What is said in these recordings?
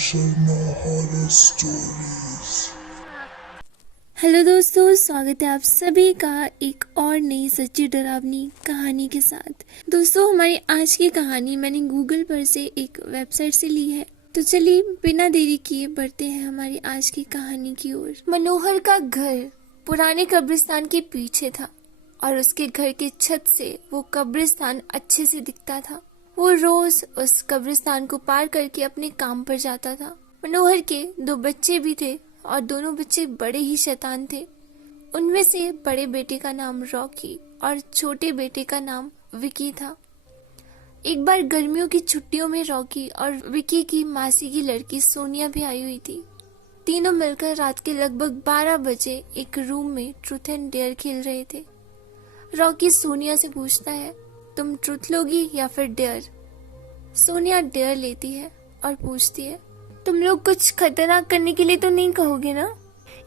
Sharma horror stories. Hello दोस्तों, स्वागत है आप सभी का एक और नई सच्ची डरावनी कहानी के साथ। दोस्तों, हमारी आज की कहानी मैंने गूगल पर से एक वेबसाइट से ली है। तो चलिए बिना देरी किए बढ़ते हैं हमारी आज की कहानी की ओर। मनोहर का घर पुराने कब्रिस्तान के पीछे था और उसके घर के छत से वो कब्रिस्तान अच्छे से दिखता था। वो रोज उस कब्रिस्तान को पार करके अपने काम पर जाता था। मनोहर के 2 बच्चे भी थे और दोनों बच्चे बड़े ही शैतान थे। उनमें से बड़े बेटे का नाम रॉकी और छोटे बेटे का नाम विकी था। एक बार गर्मियों की छुट्टियों में रॉकी और विकी की मासी की लड़की सोनिया भी आई हुई थी। तीनों मिलकर रात के लगभग 12 बजे एक रूम में ट्रूथ एंड डेयर खेल रहे थे। रॉकी सोनिया से पूछता है, तुम ट्रूथ लोगी या फिर डेयर? सोनिया डेयर लेती है और पूछती है, तुम लोग कुछ खतरनाक करने के लिए तो नहीं कहोगे ना?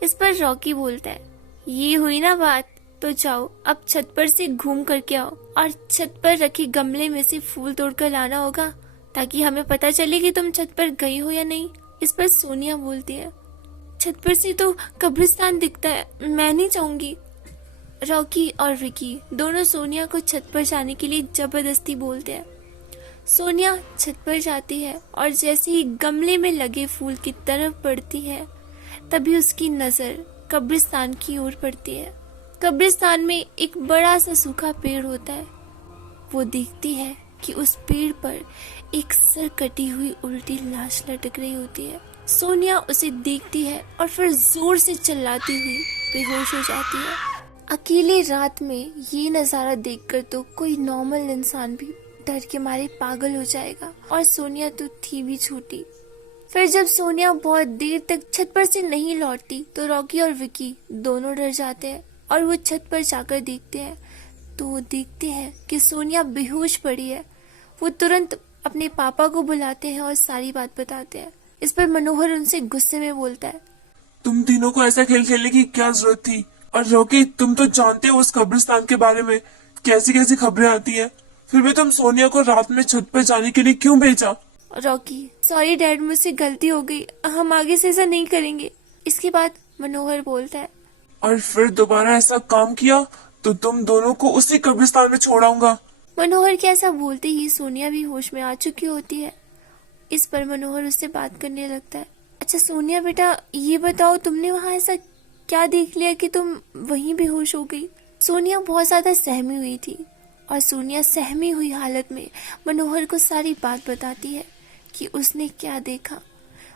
इस पर रॉकी बोलता है, ये हुई ना बात, तो जाओ अब छत पर से घूम करके आओ और छत पर रखे गमले में से फूल तोड़कर लाना होगा ताकि हमें पता चले कि तुम छत पर गई हो या नहीं। इस पर सोनिया बोलती है, छत पर से तो कब्रिस्तान दिखता है, मैं नहीं जाऊंगी। रॉकी और विकी दोनों सोनिया को छत पर जाने के लिए जबरदस्ती बोलते हैं। सोनिया छत पर जाती है और जैसे ही गमले में लगे फूल की तरफ पड़ती है तभी उसकी नजर कब्रिस्तान की ओर पड़ती है। कब्रिस्तान में एक बड़ा सा सूखा पेड़ होता है। वो देखती है कि उस पेड़ पर एक सर कटी हुई उल्टी लाश लटक रही होती है। सोनिया उसे देखती है और फिर जोर से चिल्लाती हुई बेहोश हो जाती है। अकेली रात में ये नजारा देखकर तो कोई नॉर्मल इंसान भी डर के मारे पागल हो जाएगा, और सोनिया तो थी भी छूटी। फिर जब सोनिया बहुत देर तक छत पर से नहीं लौटती तो रॉकी और विकी दोनों डर जाते हैं और वो छत पर जाकर देखते हैं तो वो देखते हैं कि सोनिया बेहोश पड़ी है। वो तुरंत अपने पापा को बुलाते हैं और सारी बात बताते हैं। इस पर मनोहर उनसे गुस्से में बोलता है, तुम तीनों को ऐसा खेल खेलने की क्या जरूरत थी? और रॉकी, तुम तो जानते हो उस कब्रिस्तान के बारे में कैसी कैसी खबरें आती है, फिर भी तुम सोनिया को रात में छत पर जाने के लिए क्यों भेजा? रॉकी, सॉरी डैड, मुझसे गलती हो गई, हम आगे से ऐसा नहीं करेंगे। इसके बाद मनोहर बोलता है, और फिर दोबारा ऐसा काम किया तो तुम दोनों को उसी कब्रिस्तान में छोड़ाऊंगा। मनोहर के ऐसा बोलते ही सोनिया भी होश में आ चुकी होती है। इस पर मनोहर उससे बात करने लगता है, अच्छा सोनिया बेटा, ये बताओ तुमने वहाँ ऐसा क्या देख लिया कि तुम वहीं बेहोश हो गई? सोनिया बहुत ज्यादा सहमी हुई थी और सोनिया सहमी हुई हालत में मनोहर को सारी बात बताती है कि उसने क्या देखा।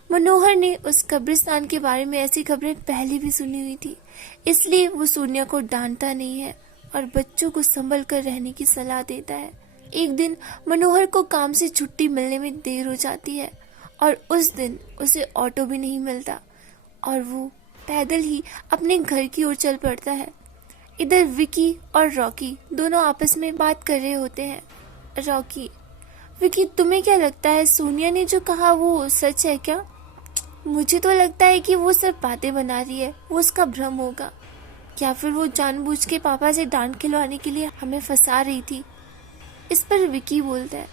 मनोहर ने उस कब्रिस्तान के बारे में ऐसी खबरें पहले भी सुनी हुई थी, इसलिए वो सोनिया को डांटता नहीं है और बच्चों को संभल कर रहने की सलाह देता है। एक दिन मनोहर को काम से छुट्टी मिलने में देर हो जाती है और उस दिन उसे ऑटो भी नहीं मिलता और वो पैदल ही अपने घर की ओर चल पड़ता है। इधर विकी और रॉकी दोनों आपस में बात कर रहे होते हैं। रॉकी, विकी, तुम्हें क्या लगता है सोनिया ने जो कहा वो सच है क्या? मुझे तो लगता है कि वो सिर्फ बातें बना रही है, वो उसका भ्रम होगा, या फिर वो जानबूझ के पापा से डांट खिलवाने के लिए हमें फंसा रही थी। इस पर विकी बोलता है,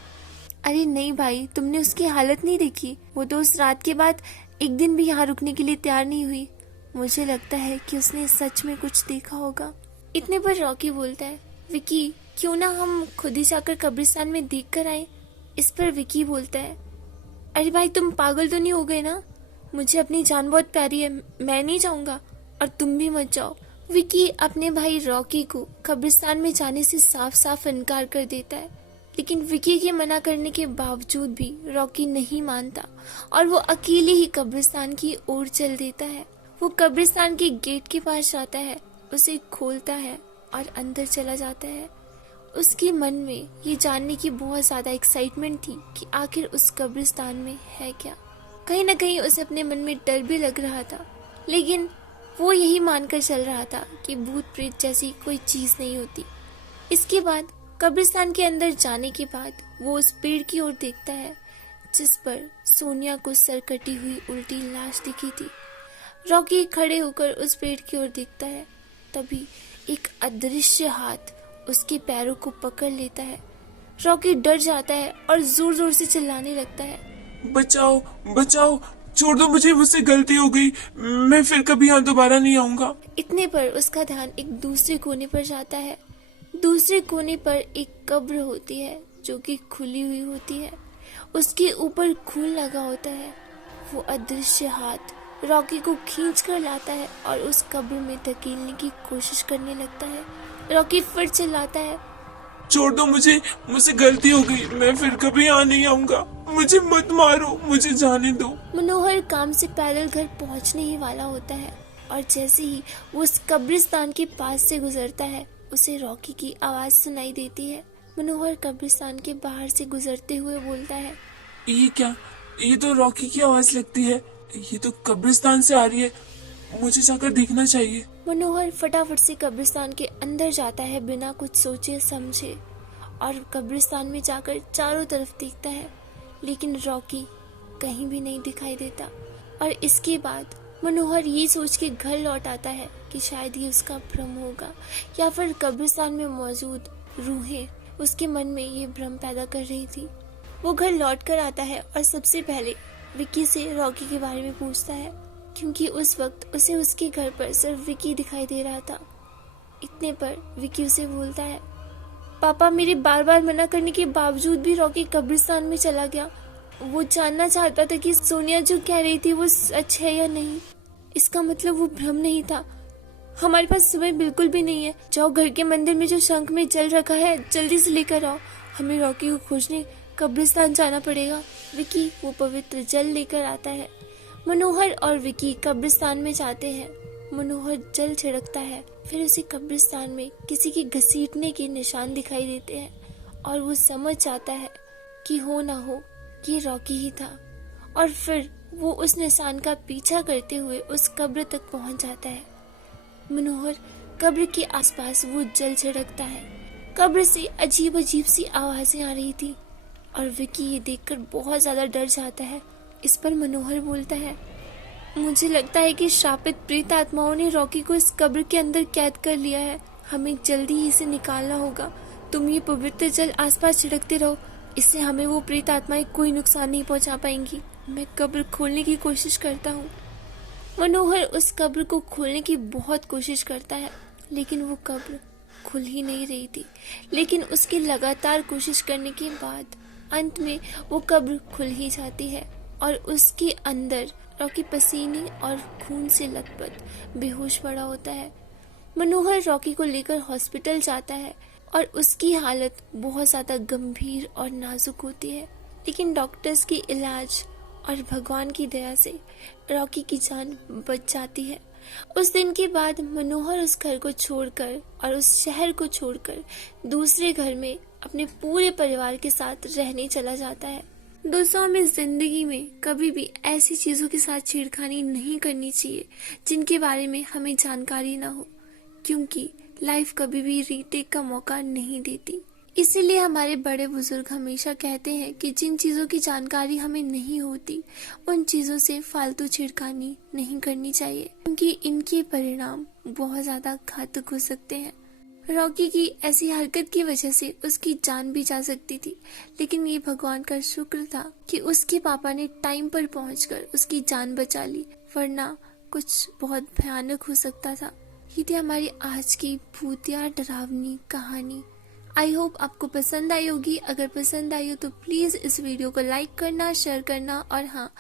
अरे नहीं भाई, तुमने उसकी हालत नहीं देखी, वो तो उस रात के बाद एक दिन भी यहाँ रुकने के लिए तैयार नहीं हुई। मुझे लगता है कि उसने सच में कुछ देखा होगा। इतने पर रॉकी बोलता है, विकी, क्यों ना हम खुद ही जाकर कब्रिस्तान में देख कर आए? इस पर विकी बोलता है, अरे भाई तुम पागल तो नहीं हो गए ना? मुझे अपनी जान बहुत प्यारी है, मैं नहीं जाऊंगा और तुम भी मत जाओ। विकी अपने भाई रॉकी को कब्रिस्तान में जाने से साफ साफ इनकार कर देता है, लेकिन विकी के मना करने के बावजूद भी रॉकी नहीं मानता और वो अकेले ही कब्रिस्तान की ओर चल देता है। वो कब्रिस्तान के गेट के पास जाता है, उसे खोलता है और अंदर चला जाता है। उसके मन में ये जानने की बहुत ज्यादा एक्साइटमेंट थी कि आखिर उस कब्रिस्तान में है क्या। कहीं न कहीं उसे अपने मन में डर भी लग रहा था, लेकिन वो यही मानकर चल रहा था कि भूत प्रेत जैसी कोई चीज नहीं होती। इसके बाद कब्रिस्तान के अंदर जाने के बाद वो उस पेड़ की ओर देखता है जिस पर सोनिया को सर कटी हुई उल्टी लाश दिखी थी। रॉकी खड़े होकर उस पेड़ की ओर देखता है, तभी एक अदृश्य हाथ उसके पैरों को पकड़ लेता है। रॉकी डर जाता है और जोर जोर से चिल्लाने लगता है, बचाओ बचाओ, छोड़ दो मुझे, मुझसे गलती हो गई, मैं फिर कभी यहाँ दोबारा नहीं आऊंगा। इतने पर उसका ध्यान एक दूसरे कोने पर जाता है। दूसरे कोने पर एक कब्र होती है जो कि खुली हुई होती है। उसके ऊपर खून लगा होता है। वो अदृश्य हाथ रॉकी को खींच कर लाता है और उस कब्र में धकेलने की कोशिश करने लगता है। रॉकी फिर चिल्लाता है, छोड़ दो मुझे, मुझसे गलती हो गई, मैं फिर कभी यहाँ नहीं आऊंगा, मुझे मत मारो, मुझे जाने दो। मनोहर काम से पैदल घर पहुंचने ही वाला होता है और जैसे ही वो उस कब्रिस्तान के पास से गुजरता है उसे रॉकी की आवाज सुनाई देती है। मनोहर कब्रिस्तान के बाहर से गुजरते हुए बोलता है, ये क्या, ये तो रॉकी की आवाज लगती है, ये तो कब्रिस्तान से आ रही है, मुझे जाकर देखना चाहिए। मनोहर फटाफट से कब्रिस्तान के अंदर जाता है बिना कुछ सोचे समझे और कब्रिस्तान में जाकर चारों तरफ देखता है, लेकिन रॉकी कहीं भी नहीं दिखाई देता। और इसके बाद मनोहर ये सोच के घर लौट आता है कि शायद ये उसका भ्रम होगा या फिर कब्रिस्तान में मौजूद रूहें उसके मन में ये भ्रम पैदा कर रही थी। वो घर लौट कर आता है और सबसे पहले विक्की से रॉकी के बारे में पूछता है, क्योंकि उस वक्त उसे उसके घर पर सिर्फ विक्की दिखाई दे रहा था। इतने पर विक्की उसे बोलता है, पापा मेरे बार बार मना करने के बावजूद भी रॉकी कब्रिस्तान में चला गया। वो जानना चाहता था कि सोनिया जो कह रही थी वो सच है या नहीं। इसका मतलब वो भ्रम नहीं था। हमारे पास समय बिल्कुल भी नहीं है। जाओ, घर के मंदिर में जो शंख में जल रखा है जल्दी से लेकर आओ, हमें रॉकी को खोजने कब्रिस्तान जाना पड़ेगा। विक्की वो पवित्र जल लेकर आता है। मनोहर और विक्की कब्रिस्तान में जाते हैं। मनोहर जल छिड़कता है, फिर उसे कब्रिस्तान में किसी के घसीटने के निशान दिखाई देते हैं और वो समझ जाता है कि हो ना हो ये रॉकी ही था। और फिर वो उस निशान का पीछा करते हुए उस कब्र तक पहुंच जाता है। मनोहर कब्र के आसपास वो जल छिड़कता है। कब्र से अजीब अजीब सी आवाजें आ रही थी और विक्की ये देखकर बहुत ज्यादा डर जाता है। इस पर मनोहर बोलता है, मुझे लगता है कि श्रापित प्रेत आत्माओं ने रॉकी को इस कब्र के अंदर कैद कर लिया है। हमें जल्दी ही इसे निकालना होगा। तुम ये पवित्र जल आसपास छिड़कते रहो, इससे हमें वो प्रेत आत्माएं कोई नुकसान नहीं पहुंचा पाएंगी। मैं कब्र खोलने की कोशिश करता हूँ। मनोहर उस कब्र को खोलने की बहुत कोशिश करता है, लेकिन वो कब्र खुल ही नहीं रही थी। लेकिन उसकी लगातार कोशिश करने के बाद अंत में वो कब्र खुल ही जाती है और उसके अंदर रॉकी पसीने और खून से लथपथ बेहोश पड़ा होता है। मनोहर रॉकी को लेकर हॉस्पिटल जाता है और उसकी हालत बहुत ज्यादा गंभीर और नाजुक होती है, लेकिन डॉक्टर्स की इलाज और भगवान की दया से रॉकी की जान बच जाती है। उस दिन के बाद मनोहर उस घर को छोड़कर और उस शहर को छोड़कर दूसरे घर में अपने पूरे परिवार के साथ रहने चला जाता है। दोस्तों, हमें जिंदगी में कभी भी ऐसी चीजों के साथ छेड़खानी नहीं करनी चाहिए जिनके बारे में हमें जानकारी ना हो, क्योंकि लाइफ कभी भी रीटेक का मौका नहीं देती। इसीलिए हमारे बड़े बुजुर्ग हमेशा कहते हैं कि जिन चीजों की जानकारी हमें नहीं होती उन चीजों से फालतू छेड़खानी नहीं करनी चाहिए, क्योंकि इनके परिणाम बहुत ज्यादा घातक हो सकते हैं। रॉकी की ऐसी हरकत की वजह से उसकी जान भी जा सकती थी, लेकिन ये भगवान का शुक्र था कि उसके पापा ने टाइम पर पहुंचकर उसकी जान बचा ली, वरना कुछ बहुत भयानक हो सकता था। ये थी हमारी आज की भूतिया डरावनी कहानी। आई होप आपको पसंद आई होगी। अगर पसंद आई हो तो प्लीज इस वीडियो को लाइक करना, शेयर करना और हाँ,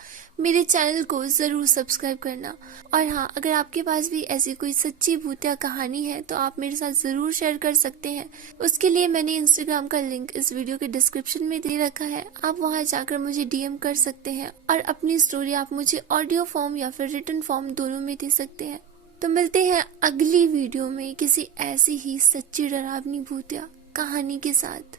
मेरे चैनल को जरूर सब्सक्राइब करना। और हाँ, अगर आपके पास भी ऐसी कोई सच्ची भूतिया कहानी है तो आप मेरे साथ जरूर शेयर कर सकते हैं। उसके लिए मैंने इंस्टाग्राम का लिंक इस वीडियो के डिस्क्रिप्शन में दे रखा है। आप वहाँ जाकर मुझे DM कर सकते हैं और अपनी स्टोरी आप मुझे ऑडियो फॉर्म या फिर रिटन फॉर्म दोनों में दे सकते हैं। तो मिलते हैं अगली वीडियो में किसी ऐसी ही सच्ची डरावनी भूतिया कहानी के साथ।